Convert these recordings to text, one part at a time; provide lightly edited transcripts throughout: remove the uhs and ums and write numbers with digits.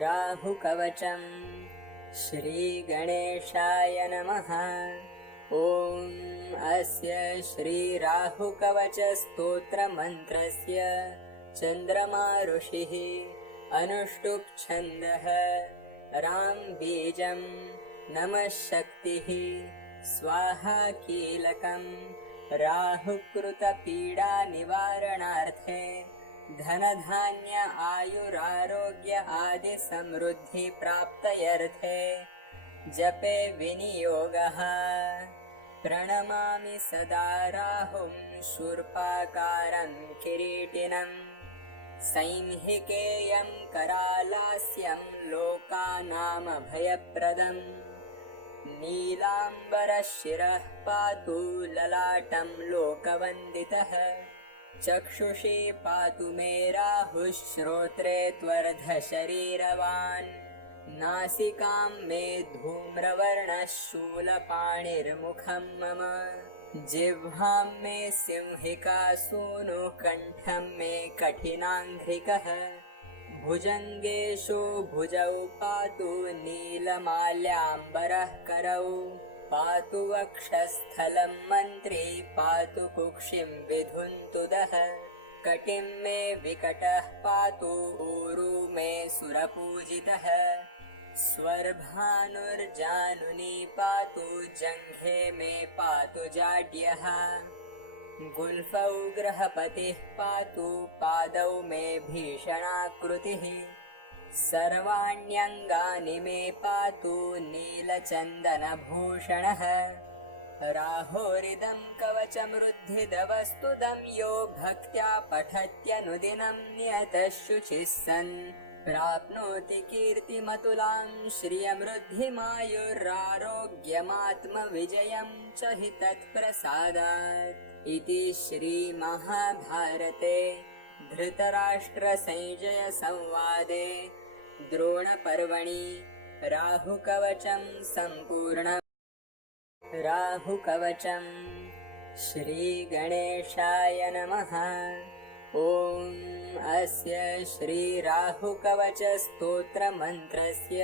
राहुकवचम् श्रीगणेशाय नमः। ॐ अस्य श्रीराहुकवचस्तोत्रमन्त्रस्य चन्द्रमा ऋषिः अनुष्टुप् छन्दः रां बीजं नमः शक्तिः स्वाहा कीलकं राहुकृतपीडानिवारणार्थे धनधान्य आयुरारोग्य आदि समृद्धि प्राप्तयर्थे जपे विनियोगः। प्रणमामि सदा राहुं शूर्पाकारं किरीटिनं संहिकेयं करालास्यं लोकानामभयप्रदं नीलाम्बरशिरः पातु ललाटं लोकवन्दितः चक्षुषी पातु मे राहुः श्रोत्रे त्वर्धशरीरवान् नासिकां मे धूम्रवर्णः शूलपाणिर्मुखं मम जिह्वां मे सिंहिका सूनुः कण्ठं मे कठिनाङ्घ्रिकः भुजङ्गेषु भुजौ पातु नीलमाल्याम्बरः करौ पातु वक्षस्थलं मन्त्री पातु कुक्षिं विधुन्तुदः कटिं मे विकटः पातु ऊरु मे सुरपूजितः स्वर्भानुर्जानुनी पातु जङ्घे मे पातु जाड्यः गुल्फौ ग्रहपतिः पातु पादौ मे भीषणाकृतिः सर्वाण्यङ्गानि मे पातु नीलचन्दनभूषणः राहोरिदं कवचमृद्धिदवस्तुदं यो भक्त्या पठत्यनुदिनं नियतः शुचिः सन् प्राप्नोति कीर्तिमतुलां श्रियमृद्धिमायुरारोग्यमात्मविजयं च हि तत्प्रसादात् इति श्रीमहाभारते धृतराष्ट्रसंजयसंवादे द्रोणपर्वणि राहुकवचं सम्पूर्णम्। राहुकवचम् श्रीगणेशाय नमः। ॐ अस्य श्रीराहुकवचस्तोत्रमन्त्रस्य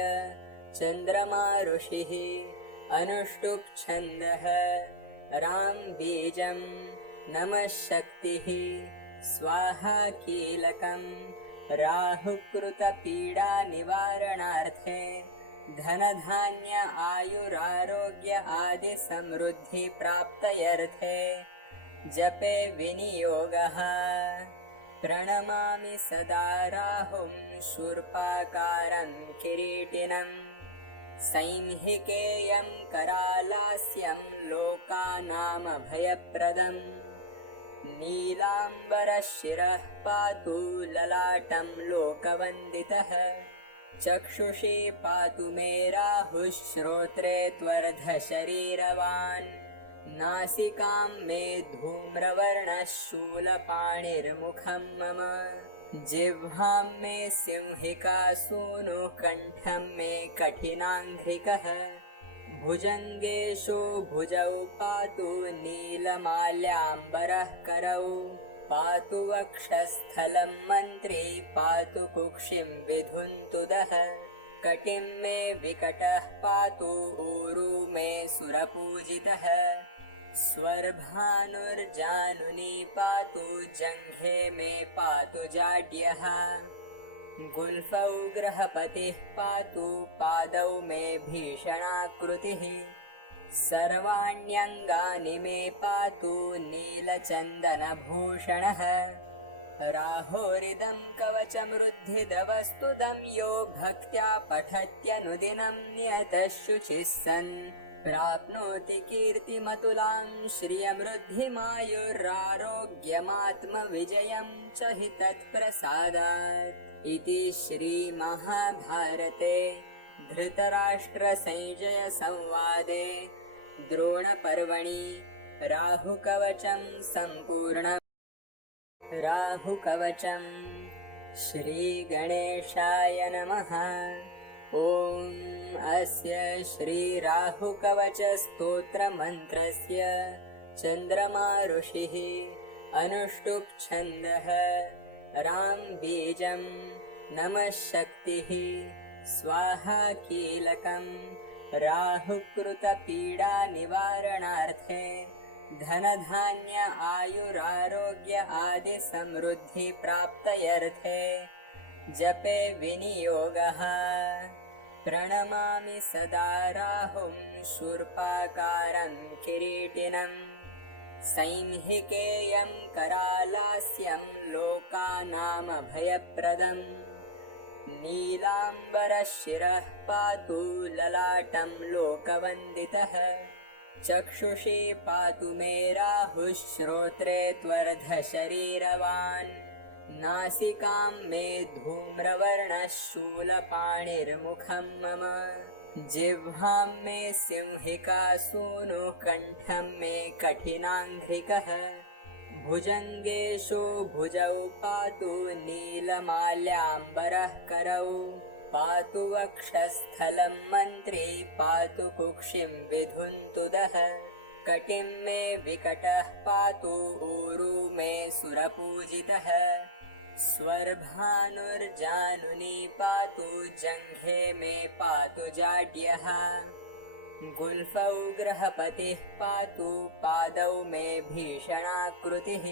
चन्द्रमा ऋषिः अनुष्टुप् छन्दः रां बीजं नमः शक्तिः स्वाहा कीलकं राहुकृतपीडानिवारणार्थे धनधान्य आयुरारोग्य आदि समृद्धि प्राप्तयर्थे जपे विनियोगः। प्रणमामि सदा राहुं शूर्पाकारं किरीटिनं संहिकेयं करालास्यं लोकानामभयप्रदं नीलाम्बरशिरः पातु ललाटं लोकवन्दितः चक्षुषी पातु मे राहुः श्रोत्रे त्वर्धशरीरवान् नासिकां मे धूम्रवर्णः शूलपाणिर्मुखं मम जिह्वां मे सिंहिका सूनुः कण्ठं मे कठिनाङ्घ्रिकः भुजङ्गेषु भुजौ पातु नीलमाल्याम्बरः करौ पातु वक्षस्थलं मन्त्री पातु कुक्षिं विधुन्तुदः कटिं मे विकटः पातु ऊरु मे सुरपूजितः स्वर्भानुर्जानुनी पातु जङ्घे मे पातु जाड्यः गुल्फौ ग्रहपतिः पातु पादौ मे भीषणाकृतिः सर्वाण्यङ्गानि मे पातु नीलचन्दनभूषणः राहोरिदं कवचमृद्धिदवस्तुदं यो भक्त्या पठत्यनुदिनं नियतः शुचिः सन् प्राप्नोति कीर्तिमतुलां श्रियमृद्धिमायुरारोग्यमात्मविजयं च हि तत्प्रसादात् इति श्रीमहाभारते धृतराष्ट्रसंजयसंवादे द्रोणपर्वणि राहुकवचं सम्पूर्णम्। राहुकवचम् श्रीगणेशाय नमः। ॐ अस्य श्रीराहुकवचस्तोत्रमन्त्रस्य चन्द्रमा ऋषिः अनुष्टुप् छन्दः रां बीजं नमः शक्तिः स्वाहा कीलकं राहुकृतपीडा निवारणार्थे धनधान्य आयुरारोग्य आदि समृद्धि प्राप्तयर्थे जपे विनियोगः। प्रणमामि सदा राहुं शूर्पाकारं किरीटिनं संहिकेयं करालास्यं लोकानामभयप्रदम् नीलाम्बरशिरः पातु ललाटं लोकवन्दितः चक्षुषी पातु मे राहुः श्रोत्रे त्वर्धशरीरवान् नासिकां मे धूम्रवर्णः शूलपाणिर्मुखं मम जिह्वां मे सिंहिका सूनुः कण्ठं मे कठिनाङ्घ्रिकः भुजङ्गेषु भुजौ पातु नीलमाल्याम्बरः करौ पातु वक्षस्थलं मन्त्री पातु कुक्षिं विधुन्तुदः कटिं मे विकटः पातु ऊरु मे सुरपूजितः स्वर्भानुर्जानुनी पातु जङ्घे मे पातु जाड्यः गुल्फौ गृहपतिः पातु पादौ मे भीषणाकृतिः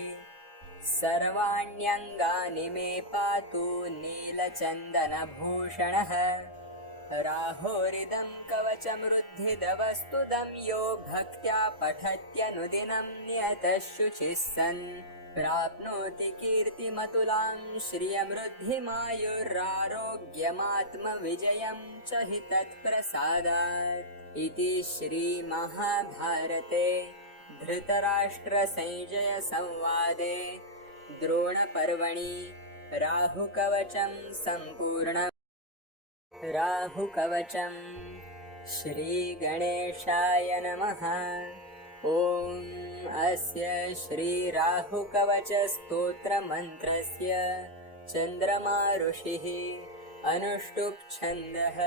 सर्वाण्यङ्गानि मे पातु नीलचन्दनभूषणः राहोरिदं कवचमृद्धिदवस्तुदं यो भक्त्या पठत्यनुदिनं नियतः शुचिः सन् प्राप्नोति कीर्तिमतुलां श्रियमृद्धिमायुरारोग्यमात्मविजयं च हि तत्प्रसादात् इति श्रीमहाभारते धृतराष्ट्रसंजयसंवादे द्रोणपर्वणि राहुकवचं सम्पूर्णम्। राहुकवचं श्रीगणेशाय नमः। ॐ अस्य श्रीराहुकवचस्तोत्रमन्त्रस्य चन्द्रमा ऋषिः अनुष्टुप् छन्दः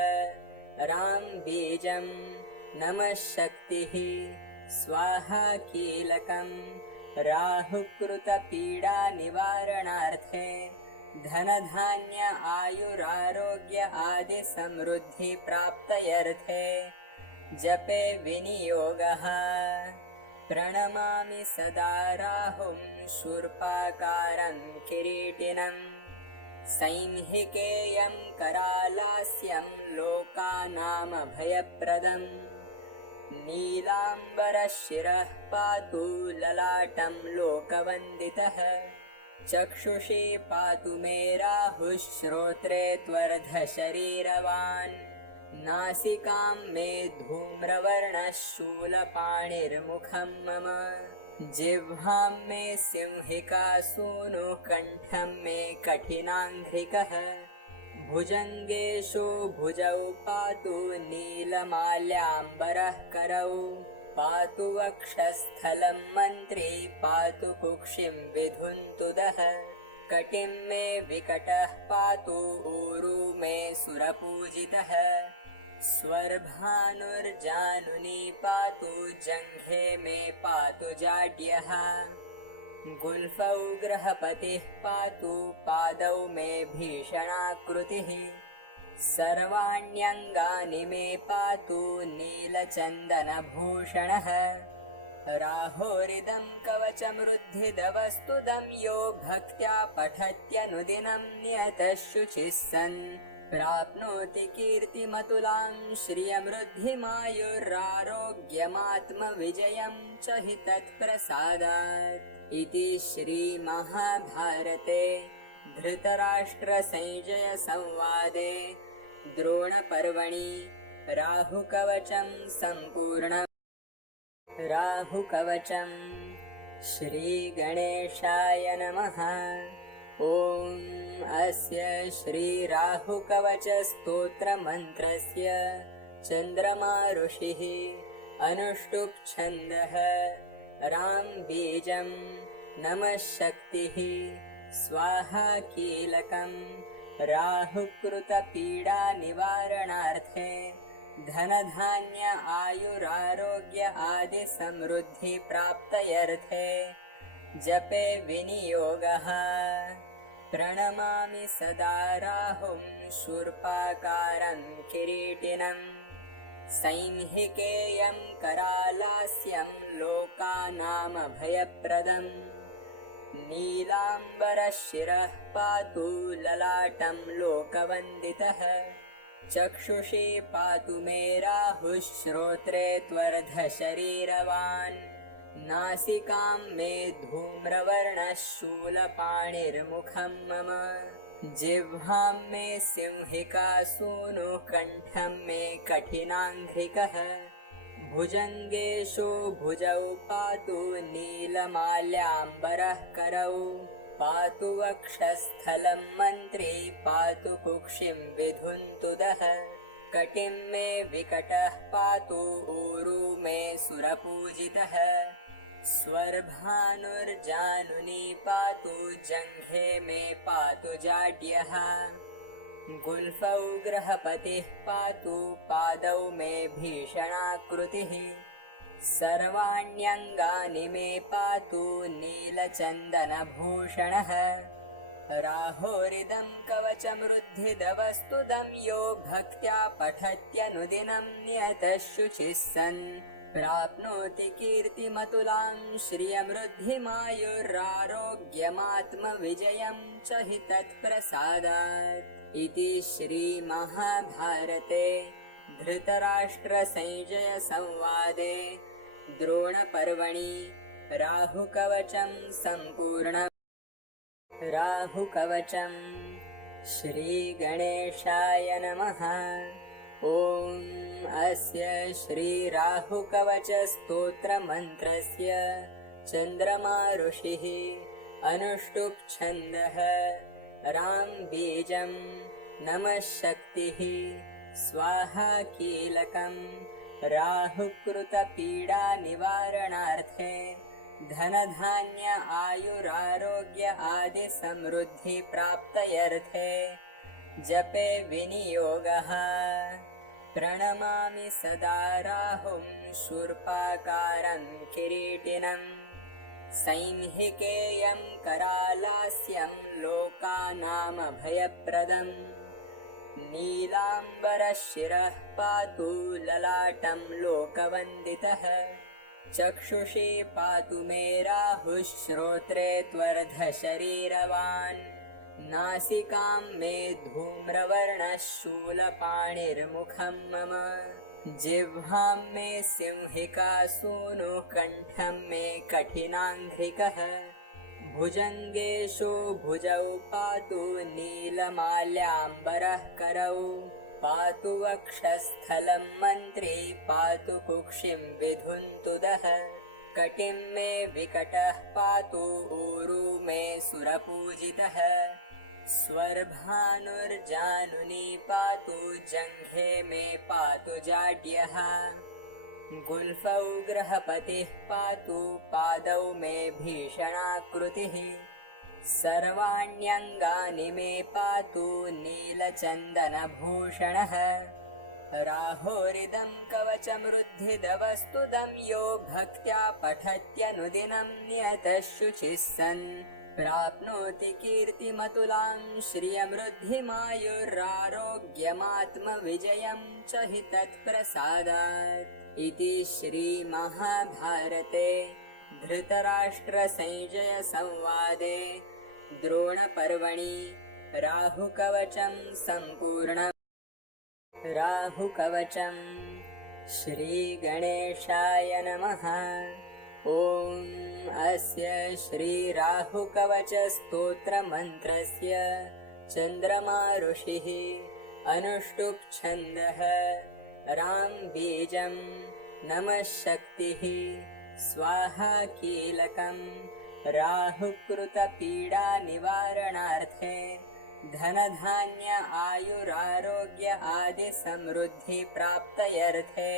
रां बीजं नमः शक्तिः स्वाहा कीलकं राहुकृतपीडा निवारणार्थे धनधान्य आयुरारोग्य आदि समृद्धि प्राप्तयर्थे जपे विनियोगः। प्रणमामि सदा राहुं शूर्पाकारं किरीटिनं संहिकेयं करालास्यं लोकानामभयप्रदम् नीलाम्बरशिरः पातु ललाटं लोकवन्दितः चक्षुषी पातु मे राहुः श्रोत्रे त्वर्धशरीरवान् नासिकां मे धूम्रवर्णः शूलपाणिर्मुखं मम जिह्वां मे सिंहिका सूनुः कण्ठं मे कठिनाङ्घ्रिकः भुजङ्गेषु भुजौ पातु नीलमाल्याम्बरः करौ पातु वक्षस्थलं मन्त्री पातु कुक्षिं विधुन्तुदः कटिं मे विकटः पातु ऊरु मे सुरपूजितः स्वर्भानुर्जानुनी पातु जङ्घे मे पातु जाड्यः गुल्फौ गृहपतिः पातु पादौ मे भीषणाकृतिः सर्वाण्यङ्गानि मे पातु नीलचन्दनभूषणः राहोरिदं कवचमृद्धिदवस्तुदं यो भक्त्या पठत्यनुदिनं नियतः शुचिः सन् प्राप्नोति कीर्तिमतुलां श्रियमृद्धिमायुरारोग्यमात्मविजयं च हि तत्प्रसादात् इति श्रीमहाभारते धृतराष्ट्रसंजयसंवादे द्रोणपर्वणि राहुकवचं सम्पूर्णम्। राहुकवचं श्रीगणेशाय नमः। ॐ अस्य श्रीराहुकवचस्तोत्रमन्त्रस्य चन्द्रमा ऋषिः अनुष्टुप् छन्दः रां बीजं नमः शक्तिः स्वाहा कीलकं राहुकृतपीडा निवारणार्थे धनधान्य आयुरारोग्य आदि समृद्धि प्राप्तयर्थे जपे विनियोगः। प्रणमामि सदा राहुं शूर्पाकारं किरीटिनं संहिकेयं करालास्यं लोकानामभयप्रदम् नीलाम्बरशिरः पातु ललाटं लोकवन्दितः चक्षुषी पातु मे राहुः श्रोत्रे त्वर्धशरीरवान् नासिकां मे धूम्रवर्णः शूलपाणिर्मुखं मम जिह्वां मे सिंहिका सूनुः कण्ठं मे कठिनाङ्घ्रिकः भुजङ्गेषु भुजौ पातु नीलमाल्याम्बरः करौ पातु वक्षस्थलं मन्त्री पातु कुक्षिं विधुन्तुदः कटिं मे विकटः पातु ऊरू मे सुरपूजितः स्वर्भानुर्जानुनी पातु जङ्घे मे पातु जाड्यः गुल्फौ गृहपतिः पातु पादौ मे भीषणाकृतिः सर्वाण्यङ्गानि मे पातु नीलचन्दनभूषणः राहोरिदं कवचमृद्धिदवस्तुतं यो भक्त्या पठत्यनुदिनं नियतः शुचिः सन् प्राप्नोति कीर्तिमतुलां श्रियमृद्धिमायुरारोग्यमात्मविजयं च हि तत्प्रसादात् इति श्रीमहाभारते धृतराष्ट्रसंजयसंवादे द्रोणपर्वणि राहुकवचं सम्पूर्णम् राहुकवचं श्रीगणेशाय नमः। ॐ अस्य श्रीराहुकवचस्तोत्रमन्त्रस्य चन्द्रमा ऋषिः अनुष्टुप् छन्दः रां बीजं नमः शक्तिः स्वाहा कीलकं राहुकृतपीडानिवारणार्थे धनधान्य आयुरारोग्य आदि समृद्धि प्राप्तयर्थे जपे विनियोगः प्रणमामि सदा राहुं शूर्पाकारं किरीटिनं संहिकेयं करालास्यं लोकानामभयप्रदम् नीलाम्बरशिरः पातु ललाटं लोकवन्दितः चक्षुषी पातु मे राहुः श्रोत्रे त्वर्धशरीरवान् नासिकां मे धूम्रवर्णः शूलपाणिर्मुखं मम जिह्वां मे सिंहिका सूनुः कण्ठं मे कठिनाङ्घ्रिकः भुजङ्गेषु भुजौ पातु नीलमाल्याम्बरः करौ पातु वक्षस्थलं मन्त्री पातु कुक्षिं विधुन्तुदः कटिं मे विकटः पातु ऊरू मे सुरपूजितः स्वर्भानुर्जानुनी पातु जङ्घे मे पातु जाड्यः गुल्फौ गृहपतिः पातु पादौ मे भीषणाकृतिः सर्वाण्यङ्गानि मे पातु नीलचन्दनभूषणः राहोरिदं कवचमृद्धिदवस्तुतं यो भक्त्या पठत्यनुदिनं नियतः शुचिः सन् प्राप्नोति कीर्तिमतुलां श्रियमृद्धिमायुरारोग्यमात्मविजयं च हि तत्प्रसादात् इति श्रीमहाभारते धृतराष्ट्रसंजयसंवादे द्रोणपर्वणि राहुकवचं सम्पूर्णम् राहुकवचं श्रीगणेशाय नमः। ॐ अस्य श्रीराहुकवचस्तोत्रमन्त्रस्य चन्द्रमा ऋषिः अनुष्टुप् छन्दः रां बीजं नमः शक्तिः स्वाहा कीलकं राहुकृतपीडानिवारणार्थे धनधान्य आयुरारोग्य आदि समृद्धि प्राप्तयर्थे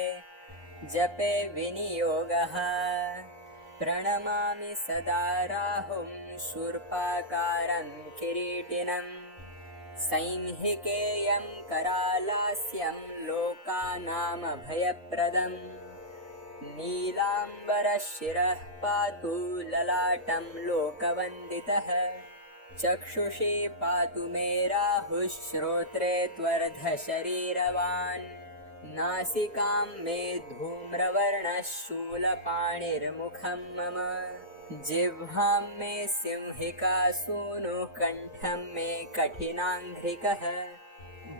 जपे विनियोगः प्रणमामि सदा राहुं शूर्पाकारं किरीटिनं संहिकेयं करालास्यं लोकानामभयप्रदम् नीलाम्बरशिरः पातु ललाटं लोकवन्दितः चक्षुषी पातु मे राहुः श्रोत्रे त्वर्धशरीरवान् नासिकां मे धूम्रवर्णः शूलपाणिर्मुखं मम जिह्वां मे सिंहिका सूनुः कण्ठं मे कठिनाङ्घ्रिकः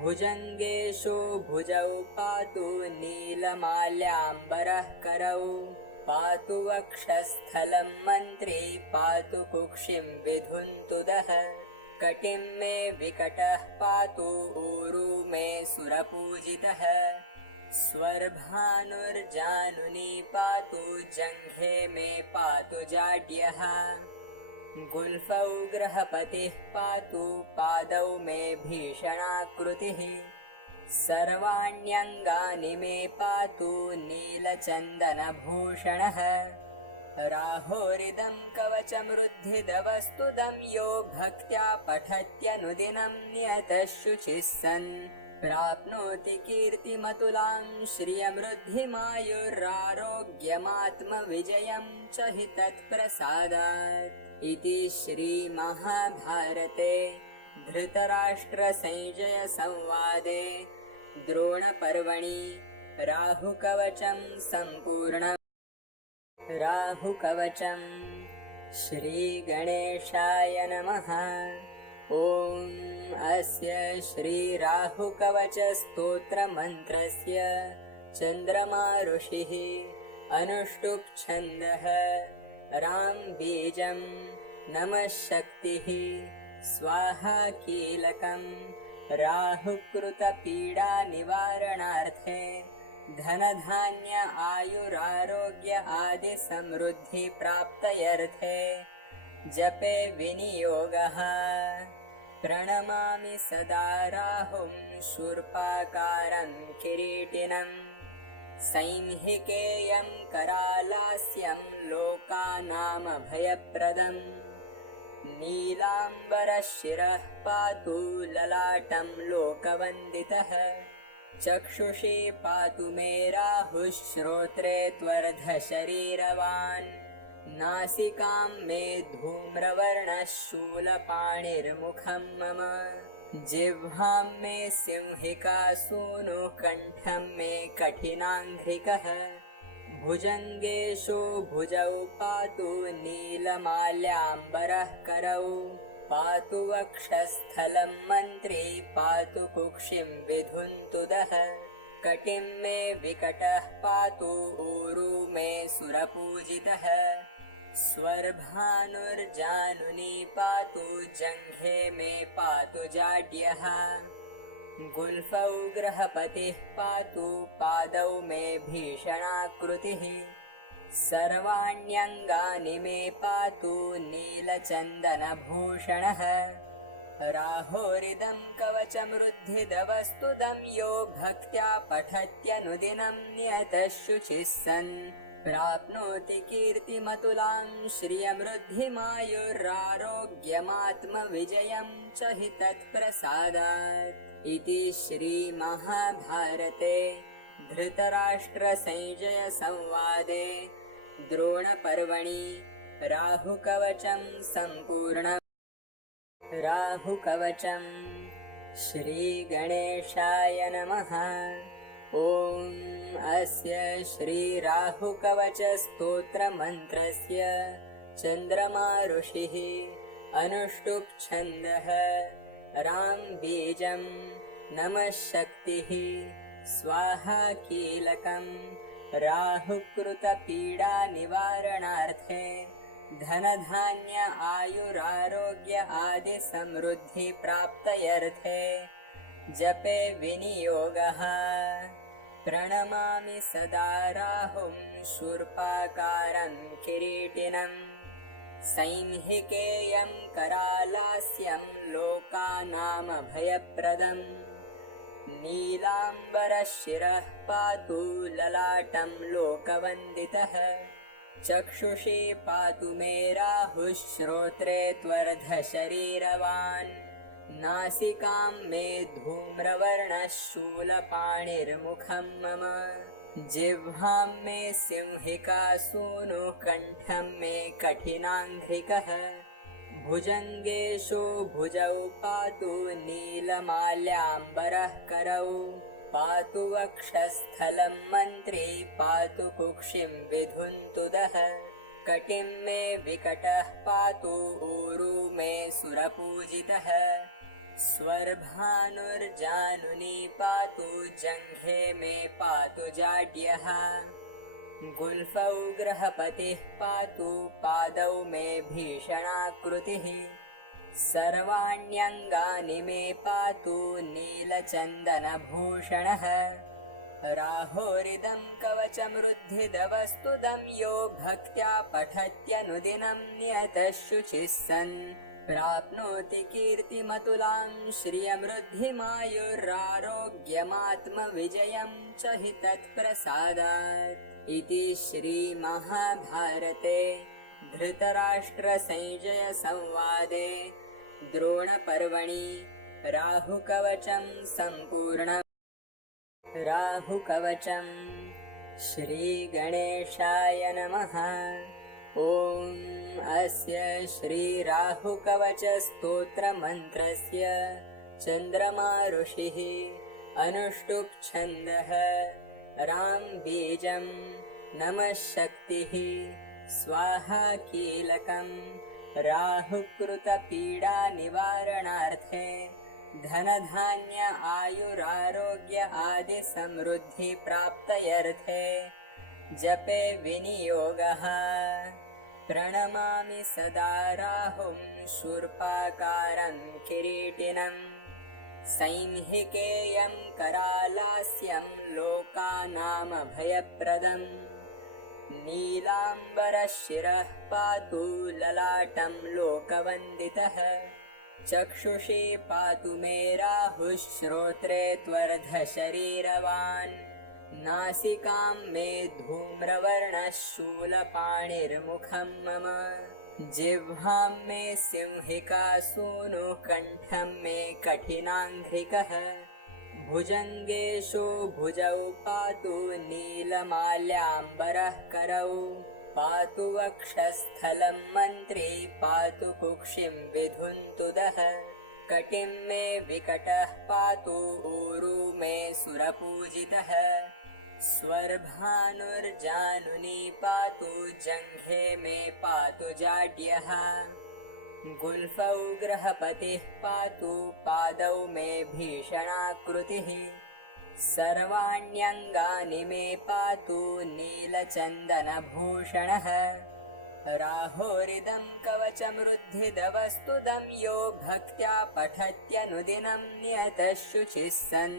भुजङ्गेषु भुजौ पातु नीलमाल्याम्बरः करौ पातु वक्षस्थलं मन्त्री पातु कुक्षिं विधुन्तुदः कटिं मे विकटः पातु ऊरु मे सुरपूजितः स्वर्भानुर्जानुनी पातु जङ्घे मे पातु जाड्यः गुल्फौ ग्रहपतिः पातु पादौ मे भीषणाकृतिः सर्वाण्यङ्गानि मे पातु नीलचन्दनभूषणः राहोरिदं कवचमृद्धिदवस्तुदं यो भक्त्या पठत्यनुदिनं नियतः शुचिः सन् प्राप्नोति कीर्तिमतुलां श्रियमृद्धिमायुरारोग्यमात्मविजयं च हि तत्प्रसादात् इति श्रीमहाभारते धृतराष्ट्रसंजयसंवादे द्रोणपर्वणि राहुकवचं सम्पूर्णम्। राहुकवचं श्रीगणेशाय नमः। ॐ अस्य श्रीराहुकवचस्तोत्रमन्त्रस्य चन्द्रमा ऋषिः अनुष्टुप् छन्दः रां बीजं नमः शक्तिः स्वाहा कीलकं राहुकृतपीडानिवारणार्थे धनधान्य आयुरारोग्य आदि समृद्धि प्राप्तयर्थे जपे विनियोगः प्रणमामि सदा राहुं शूर्पाकारं किरीटिनं संहिकेयं करालास्यं लोकानामभयप्रदम् नीलाम्बरशिरः पातु ललाटं लोकवन्दितः चक्षुषी पातु मे राहुः श्रोत्रे त्वर्धशरीरवान् नासिकां मे धूम्रवर्णः शूलपाणिर्मुखं मम जिह्वां मे सिंहिका सूनुः कण्ठं मे कठिनाङ्घ्रिकः भुजङ्गेषु भुजौ पातु नीलमाल्याम्बरः करौ पातु वक्षस्थलं मन्त्री पातु कुक्षिं विधुन्तुदः कटिं मे विकटः पातु ऊरु मे सुरपूजितः स्वर्भानुर्जानुनी पातु जङ्घे मे पातु जाड्यः गुल्फौ ग्रहपतिः पातु पादौ मे भीषणाकृतिः सर्वाण्यङ्गानि मे पातु नीलचन्दनभूषणः राहोरिदं कवचमृद्धिदवस्तुदं यो भक्त्या पठत्यनुदिनं नियतः शुचिः सन् प्राप्नोति कीर्तिमतुलां श्रियमृद्धिमायुरारोग्यमात्मविजयं च हि तत्प्रसादात् इति श्रीमहाभारते धृतराष्ट्रसंजयसंवादे द्रोणपर्वणि राहुकवचं सम्पूर्णम्। राहुकवचं श्रीगणेशाय नमः। ॐ अस्य श्रीराहुकवचस्तोत्रमन्त्रस्य चन्द्रमा ऋषिः अनुष्टुप् छन्दः रां बीजं नमः शक्तिः स्वाहा कीलकं राहुकृतपीडानिवारणार्थे धनधान्य आयुरारोग्य आदि समृद्धि प्राप्तयर्थे जपे विनियोगः प्रणमामि सदा राहुं शूर्पाकारं किरीटिनं संहिकेयं करालास्यं लोकानामभयप्रदम् नीलाम्बरशिरः पातु ललाटं लोकवन्दितः चक्षुषी पातु मे राहुः श्रोत्रे त्वर्धशरीरवान् नासिकां मे धूम्रवर्णः शूलपाणिर्मुखं मम जिह्वां मे सिंहिका सूनुः कण्ठं मे कठिनाङ्घ्रिकः भुजङ्गेषु भुजौ पातु नीलमाल्याम्बरः करौ पातु वक्षस्थलं मन्त्री पातु कुक्षिं विधुन्तुदः कटिं मे विकटः पातु ऊरू मे सुरपूजितः स्वर्भानुर्जानुनी पातु जङ्घे मे पातु जाड्यः गुल्फौ ग्रहपतिः पातु पादौ मे भीषणाकृतिः सर्वाण्यङ्गानि मे पातु नीलचन्दनभूषणः राहोरिदं कवचमृद्धिदवस्तुदं यो भक्त्या पठत्यनुदिनं नियतः शुचिः सन् प्राप्नोति कीर्तिमतुलां श्रियमृद्धिमायुरारोग्यमात्मविजयं च हि तत्प्रसादात् इति श्रीमहाभारते धृतराष्ट्रसंजयसंवादे द्रोणपर्वणि राहुकवचं सम्पूर्णम्। राहुकवचं श्रीगणेशाय नमः। ॐ अस्य श्रीराहुकवचस्तोत्रमन्त्रस्य चन्द्रमा ऋषिः अनुष्टुप् छन्दः रां बीजं नमः शक्तिः स्वाहा कीलकं राहुकृतपीडानिवारणार्थे धनधान्य आयुरारोग्य आदि समृद्धि प्राप्तयर्थे जपे विनियोगः प्रणमामि सदा राहुं शूर्पाकारं किरीटिनं संहिकेयं करालास्यं लोकानामभयप्रदम् नीलाम्बरशिरः पातु ललाटं लोकवन्दितः चक्षुषी पातु मे राहुः श्रोत्रे त्वर्धशरीरवान् नासिकां मे धूम्रवर्णः शूलपाणिर्मुखं मम जिह्वां मे सिंहिका सूनुः कण्ठं मे कठिनाङ्घ्रिकः भुजङ्गेषु भुजौ पातु नीलमाल्याम्बरः करौ पातु वक्षस्थलं मन्त्री पातु कुक्षिं विधुन्तुदः कटिं मे विकटः पातु ऊरू मे सुरपूजितः स्वर्भानुर्जानुनी पातु जङ्घे मे पातु जाड्यः गुल्फौ ग्रहपतिः पातु पादौ मे भीषणाकृतिः सर्वाण्यङ्गानि मे पातु नीलचन्दनभूषणः राहोरिदं कवचमृद्धिदवस्तुदं यो भक्त्या पठत्यनुदिनं नियतः शुचिः सन्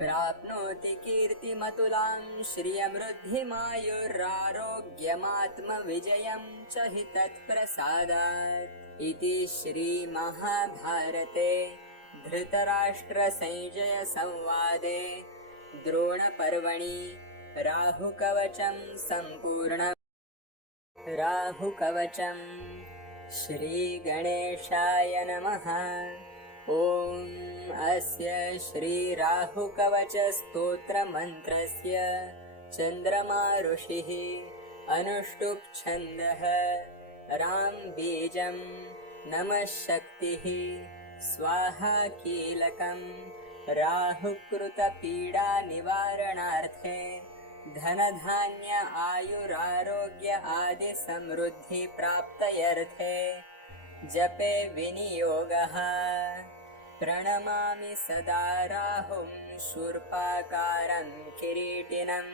प्राप्नोति कीर्तिमतुलां श्रियमृद्धिमायुरारोग्यमात्मविजयं च हि तत्प्रसादात् इति श्रीमहाभारते धृतराष्ट्रसंजयसंवादे द्रोणपर्वणि राहुकवचं सम्पूर्णम्। राहुकवचं श्रीगणेशाय नमः। ॐ अस्य श्रीराहुकवचस्तोत्रमन्त्रस्य चन्द्रमा ऋषिः अनुष्टुप् छन्दः रां बीजं नमः शक्तिः स्वाहा कीलकं राहुकृतपीडानिवारणार्थे धनधान्य आयुरारोग्य आदि समृद्धि प्राप्तयर्थे जपे विनियोगः प्रणमामि सदा राहुं शूर्पाकारं किरीटिनं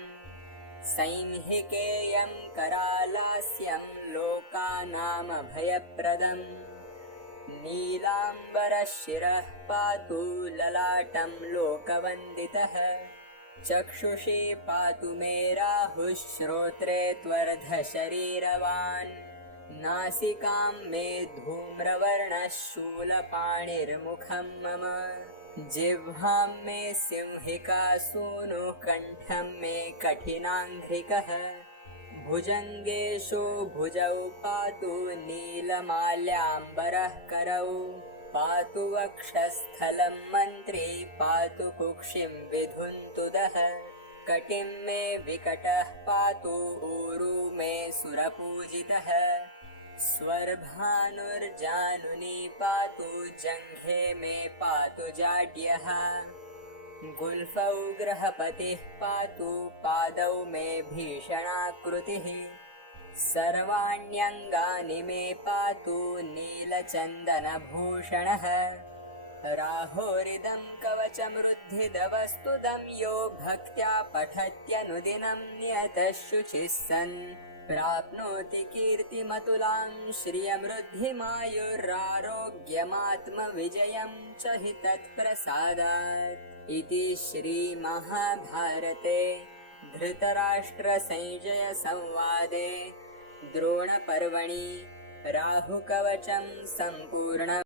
संहिकेयं करालास्यं लोकानामभयप्रदम् नीलाम्बरशिरः पातु ललाटं लोकवन्दितः चक्षुषी पातु मे राहुः श्रोत्रे त्वर्धशरीरवान् नासिकां मे धूम्रवर्णः शूलपाणिर्मुखं मम जिह्वां मे सिंहिका सूनुः कण्ठं मे कठिनाङ्घ्रिकः भुजङ्गेषु भुजौ पातु नीलमाल्याम्बरः करौ पातु वक्षस्थलं मन्त्री पातु कुक्षिं विधुन्तुदः कटिं मे विकटः पातु ऊरू मे सुरपूजितः स्वर्भानुर्जानुनी पातु जङ्घे मे पातु जाड्यः गुल्फौ ग्रहपतिः पातु पादौ मे भीषणाकृतिः सर्वाण्यङ्गानि मे पातु नीलचन्दनभूषणः राहोरिदं कवचमृद्धिदवस्तुदं यो भक्त्या पठत्यनुदिनं नियतः शुचिः सन् प्राप्नोति कीर्तिमतुलां श्रियमृद्धिमायुरारोग्यमात्मविजयं च हि तत्प्रसादात् इति श्रीमहाभारते धृतराष्ट्रसंजयसंवादे द्रोणपर्वणि राहुकवचं सम्पूर्णम्।